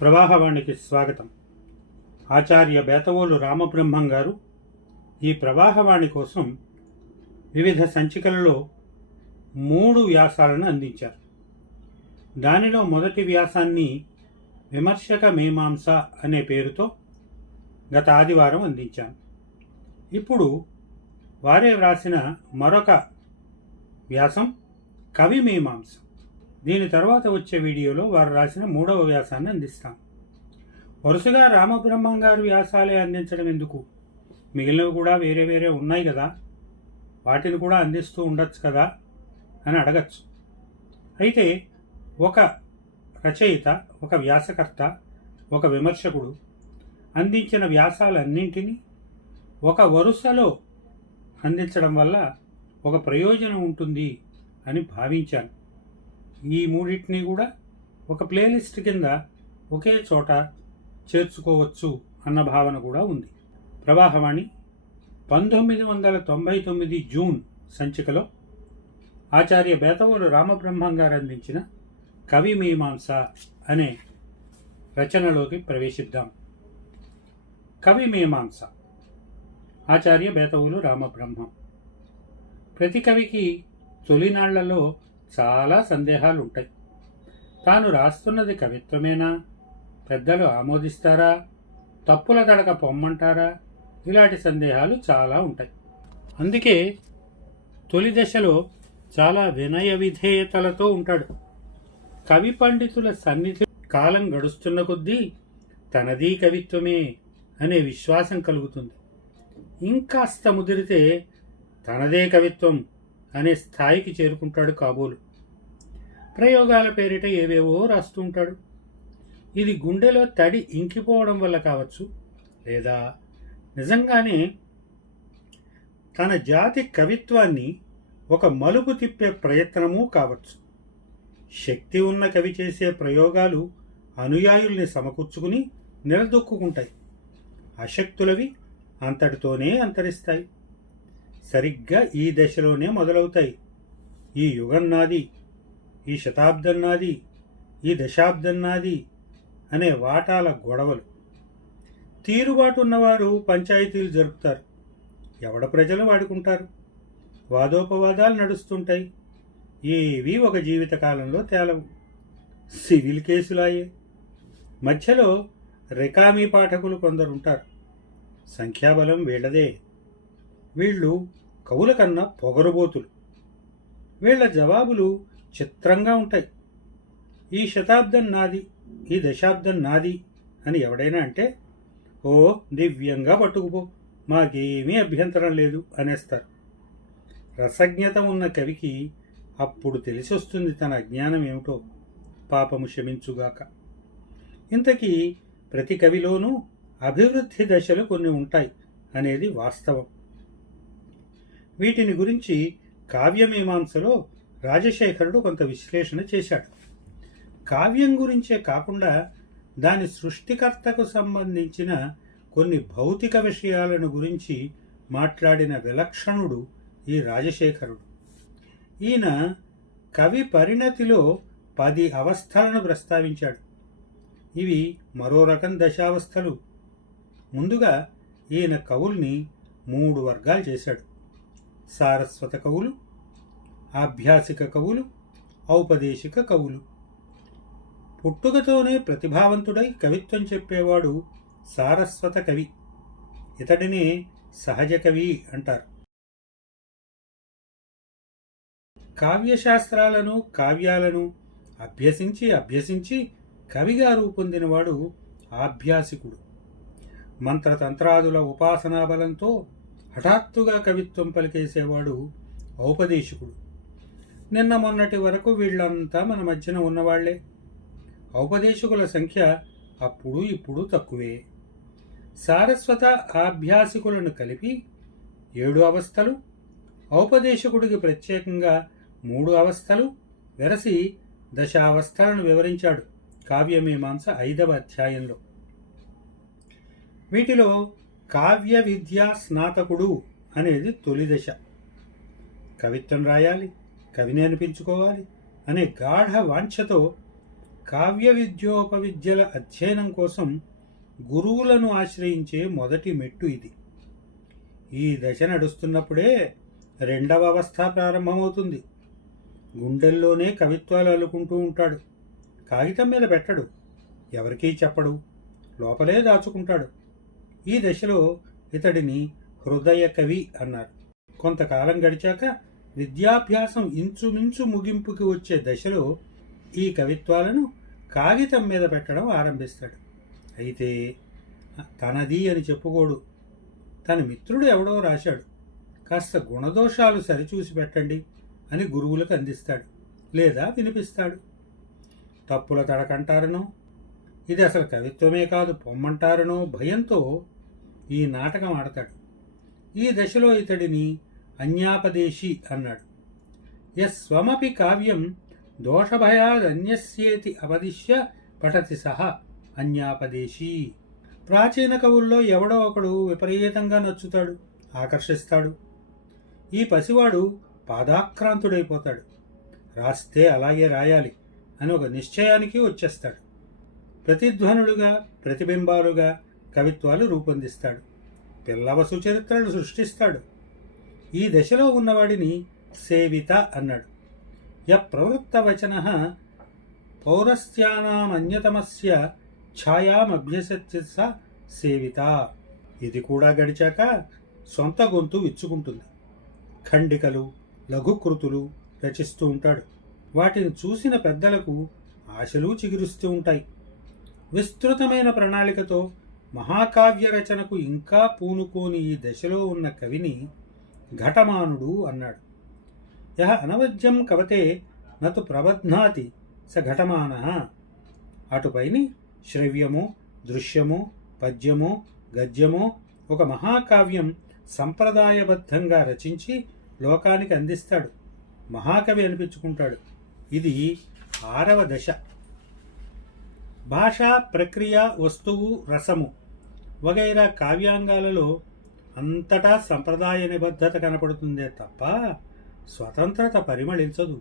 ప్రవాహవాణికి స్వాగతం. ఆచార్య బేతవోలు రామబ్రహ్మం గారు ఈ ప్రవాహవాణి కోసం వివిధ సంచికలలో మూడు వ్యాసాలను అందించారు. దానిలో మొదటి వ్యాసాన్ని విమర్శక మీమాంస అనే పేరుతో గత ఆదివారం అందించాను ఇప్పుడు వారే వ్రాసిన మరొక వ్యాసం కవి మీమాంస. దీని తర్వాత వచ్చే వీడియోలో వారు రాసిన మూడవ వ్యాసాన్ని అందిస్తాం. వరుసగా రామబ్రహ్మం గారు వ్యాసాలే అందించడం ఎందుకు? మిగిలినవి కూడా వేరే వేరే ఉన్నాయి కదా. వాటిని కూడా అందిస్తూ ఉండొచ్చు కదా అని అడగచ్చు. అయితే ఒక రచయిత ఒక వ్యాసకర్త ఒక విమర్శకుడు అందించిన వ్యాసాలన్నింటినీ ఒక వరుసలో అందించడం వల్ల ఒక ప్రయోజనం ఉంటుంది అని భావించాను. ఈ మూడింటిని కూడా ఒక ప్లేలిస్ట్ కింద ఒకే చోట చేర్చుకోవచ్చు అన్న భావన కూడా ఉంది. ప్రవాహవాణి పంతొమ్మిది వందల తొంభై తొమ్మిది జూన్ సంచికలో ఆచార్య బేతవోలు రామబ్రహ్మం గారు అందించిన కవి మీమాంస అనే రచనలోకి ప్రవేశిద్దాం. కవి మీమాంస ఆచార్య బేతవులు రామబ్రహ్మం. ప్రతి కవికి తొలినాళ్ళలో చాలా సందేహాలు ఉంటాయి తాను రాస్తున్నది కవిత్వమేనా? పెద్దలు ఆమోదిస్తారా? తప్పుల తడక పొమ్మంటారా? ఇలాంటి సందేహాలు చాలా ఉంటాయి. అందుకే తొలి దశలో చాలా వినయ విధేయతలతో ఉంటాడు. కవి పండితుల సన్నిధి కాలం గడుస్తున్న కొద్దీ తనదీ కవిత్వమే అనే విశ్వాసం కలుగుతుంది. ఇంకాస్త ముదిరితే తనదే కవిత్వం అనే స్థాయికి చేరుకుంటాడు కాబోలు. ప్రయోగాల పేరిట ఏవేవో రాస్తూ ఉంటాడు ఇది గుండెలో తడి ఇంకిపోవడం వల్ల కావచ్చు లేదా నిజంగానే తన జాతి కవిత్వాన్ని ఒక మలుపు తిప్పే ప్రయత్నమూ కావచ్చు. శక్తి ఉన్న కవి చేసే ప్రయోగాలు అనుయాయుల్ని సమకూర్చుకుని నిలదొక్కుంటాయి అశక్తులవి అంతటితోనే అంతరిస్తాయి. సరిగ్గా ఈ దశలోనే మొదలవుతాయి. ఈ యుగం నాది ఈ శతాబ్దం నాది ఈ దశాబ్దం నాది అనే వాటాల గొడవలు. తీరుబాటు ఉన్నవారు పంచాయతీలు జరుపుతారు. ఎవడ ప్రజలు వాడుకుంటారు? వాదోపవాదాలు నడుస్తుంటాయి. ఏవి ఒక జీవితకాలంలో తేలవు. సివిల్ కేసులాయే. మధ్యలో రికామీ పాఠకులు కొందరుంటారు. సంఖ్యాబలం వీళ్ళదే. వీళ్ళు కవుల కన్నా పొగరబోతులు. వీళ్ళ జవాబులు చిత్రంగా ఉంటాయి. ఈ శతాబ్దం నాది ఈ దశాబ్దం నాది అని ఎవడైనా అంటే ఓ దివ్యంగా పట్టుకుపో మాకేమీ అభ్యంతరం లేదు అనేస్తారు. రసజ్ఞత ఉన్న కవికి అప్పుడు తెలిసొస్తుంది తన అజ్ఞానం ఏమిటో. పాపము క్షమించుగాక. ఇంతకీ ప్రతి కవిలోనూ అభివృద్ధి దశలు కొన్ని ఉంటాయి అనేది వాస్తవం. వీటిని గురించి కావ్యమీమాంసలో రాజశేఖరుడు కొంత విశ్లేషణ చేశాడు. కావ్యం గురించే కాకుండా దాని సృష్టికర్తకు సంబంధించిన కొన్ని భౌతిక విషయాలను గురించి మాట్లాడిన విలక్షణుడు ఈ రాజశేఖరుడు. ఈయన కవి పరిణతిలో పది అవస్థలను ప్రస్తావించాడు. ఇవి మరో రకం దశావస్థలు. ముందుగా ఈయన కవుల్ని మూడు వర్గాలు చేశాడు. సారస్వత కవులు ఆభ్యాసిక కవులు ఔపదేశిక కవులు. పుట్టుకతోనే ప్రతిభావంతుడై కవిత్వం చెప్పేవాడు సారస్వత కవి. ఇతడినే సహజ కవి అంటారు. కావ్యశాస్త్రాలను కావ్యాలను అభ్యసించి అభ్యసించి కవిగా రూపొందినవాడు ఆభ్యాసికుడు. మంత్రతంత్రాదుల ఉపాసనా బలంతో హఠాత్తుగా కవిత్వం పలికేసేవాడు ఔపదేశికుడు. నిన్న మొన్నటి వరకు వీళ్ళంతా మన మధ్యన ఉన్నవాళ్ళే. ఔపదేశకుల సంఖ్య అప్పుడు ఇప్పుడు తక్కువే. సారస్వత ఆభ్యాసికులను కలిపి ఏడు అవస్థలు ఔపదేశకుడికి ప్రత్యేకంగా మూడు అవస్థలు వెరసి దశావస్థలను వివరించాడు కావ్యమీమాంస ఐదవ అధ్యాయంలో. వీటిలో కావ్య విద్యా స్నాతకుడు అనేది తొలి దశ. కవిత్వం రాయాలి కవిని అనిపించుకోవాలి అనే గాఢ వాంఛతో కావ్య విద్యోపవిద్యల అధ్యయనం కోసం గురువులను ఆశ్రయించే మొదటి మెట్టు ఇది. ఈ దశ నడుస్తున్నప్పుడే రెండవ అవస్థ ప్రారంభమవుతుంది. గుండెల్లోనే కవిత్వాలు అల్లుకుంటూ ఉంటాడు. కాగితం మీద పెట్టడు. ఎవరికీ చెప్పడు. లోపలే దాచుకుంటాడు. ఈ దశలో ఇతడిని హృదయ కవి అన్నారు. కొంతకాలం గడిచాక విద్యాభ్యాసం ఇంచుమించు ముగింపుకి వచ్చే దశలో ఈ కవిత్వాలను కాగితం మీద పెట్టడం ఆరంభిస్తాడు. అయితే తనది అని చెప్పుకోడు. తన మిత్రుడు ఎవడో రాశాడు. కాస్త గుణదోషాలు సరిచూసి పెట్టండి అని గురువులకు అందిస్తాడు లేదా వినిపిస్తాడు. తప్పుల తడకంటారనో? ఇది అసలు కవిత్వమే కాదు పొమ్మంటారనో? భయంతో ఈ నాటకం ఆడతాడు. ఈ దశలో ఇతడిని అన్యాపదేశి అన్నాడు. యస్వమపి కావ్యం దోషభయాదన్యస్యేతి అవదిశ్య పఠతి సహ అన్యాపదేశీ. ప్రాచీన కవుల్లో ఎవడో ఒకడు విపరీతంగా నచ్చుతాడు ఆకర్షిస్తాడు. ఈ పసివాడు పాదాక్రాంతుడైపోతాడు. రాస్తే అలాగే రాయాలి అని ఒక నిశ్చయానికి వచ్చేస్తాడు. ప్రతిధ్వనులుగా ప్రతిబింబాలుగా కవిత్వాలు రూపొందిస్తాడు. పిల్లవసు సుచరిత్రలు సృష్టిస్తాడు. ఈ దశలో ఉన్నవాడిని సేవిత అన్నాడు. య ప్రవృత్తవచన పౌరస్త్యానామన్యతమస్య ఛాయామభ్యసత్య స సేవిత. ఇది కూడా గడిచాక సొంత గొంతు విచ్చుకుంటుంది. ఖండికలు లఘుకృతులు రచిస్తూ ఉంటాడు. వాటిని చూసిన పెద్దలకు ఆశలు చిగురుస్తూ ఉంటాయి. విస్తృతమైన ప్రణాళికతో మహాకావ్య రచనకు ఇంకా పూనుకోని ఈ దశలో ఉన్న కవిని ఘటమానుడు అన్నాడు. యహ అనవద్యం కవతే నతు ప్రబధ్నాతి స ఘటమాన. అటుపైని శ్రవ్యము దృశ్యము పద్యము గద్యము ఒక మహాకావ్యం సంప్రదాయబద్ధంగా రచించి లోకానికి అందిస్తాడు. మహాకవి అనిపించుకుంటాడు. ఇది ఆరవ దశ. భాష ప్రక్రియ వస్తువు రసము. వగైరా కావ్యాంగాలలో అంతటా సంప్రదాయ నిబద్ధత కనపడుతుందే తప్ప స్వతంత్రత పరిమళించదు.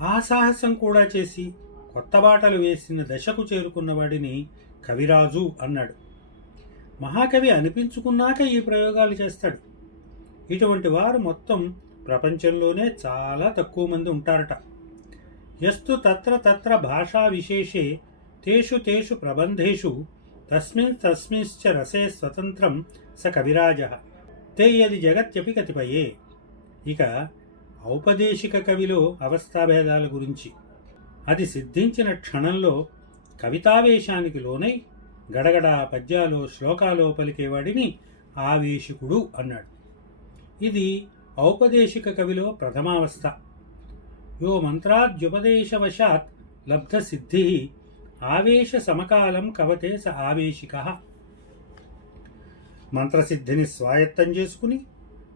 ఆ సాహసం కూడా చేసి కొత్త బాటలు వేసిన దశకు చేరుకున్న వాడిని కవిరాజు అన్నాడు. మహాకవి అనిపించుకున్నాక ఈ ప్రయోగాలు చేస్తాడు. ఇటువంటి వారు మొత్తం ప్రపంచంలోనే చాలా తక్కువ మంది ఉంటారట. ఎస్తు తత్ర తత్ర భాషా విశేషే తేషు తేషు ప్రబంధేషు తస్మిన్ తస్మిశ్చ రసే స్వతంత్రం స కవిరాజ. తే యది జగత్యపి కతిపయే. ఇక ఔపదేశిక కవిలో అవస్థాభేదాల గురించి. అది సిద్ధించిన క్షణంలో కవితావేశానికి లోనై గడగడ పద్యాలు శ్లోకాలు పలికేవాడిని ఆవేశికుడు అన్నాడు. ఇది ఔపదేశిక కవిలో ప్రథమావస్థ. యో మంత్రాద్యుపదేశవశాత్ లబ్ధసిద్ధి ఆవేశ సమకాలం కవతే స ఆవేశిక. మంత్రసిద్ధిని స్వాయత్తం చేసుకుని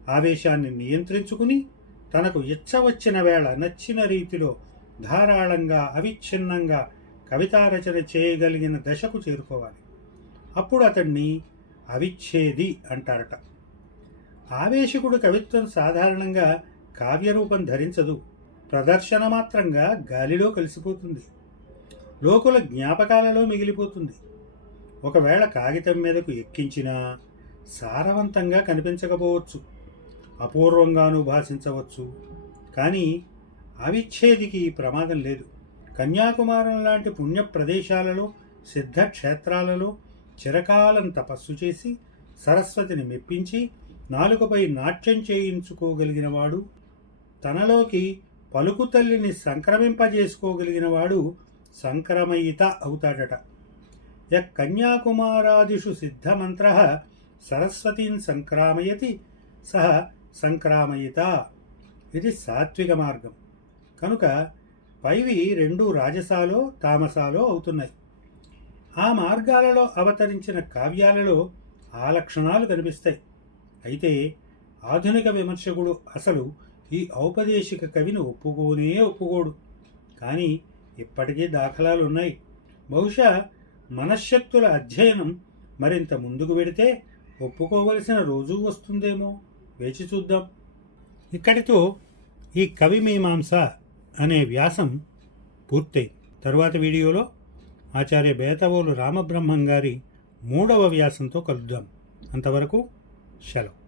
ఆవేశాన్ని నియంత్రించుకుని తనకు ఇచ్చ వచ్చిన వేళ నచ్చిన రీతిలో ధారాళంగా అవిచ్ఛిన్నంగా కవితారచన చేయగలిగిన దశకు చేరుకోవాలి. అప్పుడు అతన్ని అవిచ్ఛేది అంటారట. ఆవేశకుడు కవిత్వం సాధారణంగా కావ్యరూపం ధరించదు. ప్రదర్శన మాత్రంగా గాలిలో కలిసిపోతుంది. లోకుల జ్ఞాపకాలలో మిగిలిపోతుంది. ఒకవేళ కాగితం మీదకు ఎక్కించినా సారవంతంగా కనిపించకపోవచ్చు. అపూర్వంగానూ భాషించవచ్చు. కానీ అవిచ్ఛేదికి ప్రమాదం లేదు. కన్యాకుమారం లాంటి పుణ్య ప్రదేశాలలో సిద్ధక్షేత్రాలలో చిరకాలం తపస్సు చేసి సరస్వతిని మెప్పించి నాలుకపై నాట్యం చేయించుకోగలిగినవాడు తనలోకి పలుకు తల్లిని సంక్రమింపజేసుకోగలిగినవాడు సంక్రమయిత అవుతాడట. య కన్యాకుమారాదిషు సిద్ధమంత్ర సరస్వతీన్ సంక్రామయతి సహ సంక్రామయిత ఇది సాత్విక మార్గం. కనుక పైవి రెండు రాజసాలో తామసాలో అవుతున్నాయి. ఆ మార్గాలలో అవతరించిన కావ్యాలలో ఆ లక్షణాలు కనిపిస్తాయి. అయితే ఆధునిక విమర్శకుడు అసలు ఈ ఔపదేశిక కవిని ఒప్పుకోనే ఒప్పుకోడు. కానీ ఇప్పటికీ దాఖలాలు ఉన్నాయి బహుశా మనశ్శక్తుల అధ్యయనం మరింత ముందుకు వెడితే ఒప్పుకోవలసిన రోజు వస్తుందేమో. వేచి చూద్దాం. ఇక్కడితో ఈ కవి మీమాంస అనే వ్యాసం పూర్తయింది. తరువాత వీడియోలో ఆచార్య బేతవోలు రామబ్రహ్మం గారి మూడవ వ్యాసంతో కలుద్దాం. అంతవరకు సెలవు.